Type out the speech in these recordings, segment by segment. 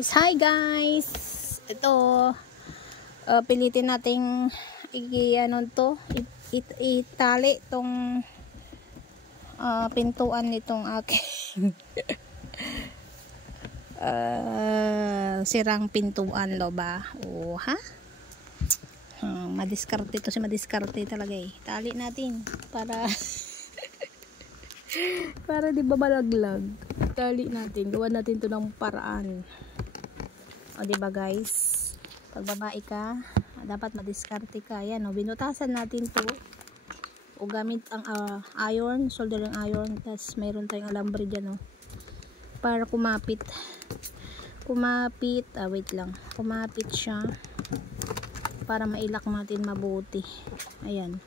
Hi guys! Ito, pilitin nating itali tong pintuan nitong aking sirang pintuan, lo ba? O ha? Madiskarte to, si madiskarte talaga eh. Tali natin para para di ba malaglag. Tali natin, gawa natin to ng paraan. O diba guys, pag babae ka, dapat madiskarte ka. Yan o, binutasan natin to o gamit ang iron, soldering iron. Tapos mayroon tayong alambre dyan o, para kumapit wait lang, kumapit siya para mailak natin mabuti. Ayan,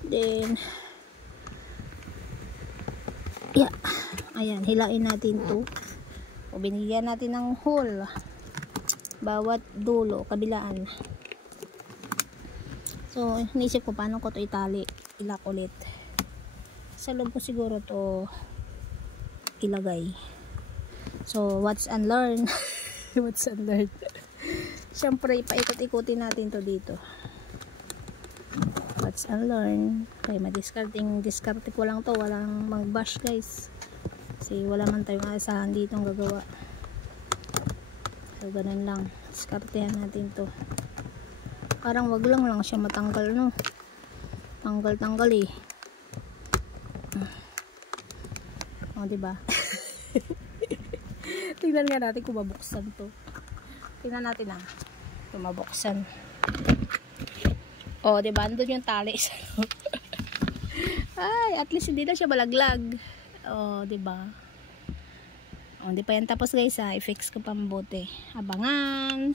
then yeah, ayan, hilain natin to o binigyan natin ng hole bawat dulo, kabilaan. So inisip ko paano ko to itali, ilak ulit sa loob ko siguro to ilagay. So what's unlearn what's unlearn syempre ipaikot-ikutin natin to dito. What's unlearn, kaya diskarte ko lang to, walang mag-bash guys kasi wala man tayong asahan dito ang gagawa. So ganun lang, diskartehan natin to. Parang wag lang siya matanggal, no? Tanggal eh. O diba? Tingnan nga natin kung mabuksan to. Tingnan natin kung mabuksan. O diba, andun yung tali sa loob. Ay, at least hindi na siya malaglag. O diba? Hindi pa yan tapos guys ha, i-fix ko pa mabuti. Abangan!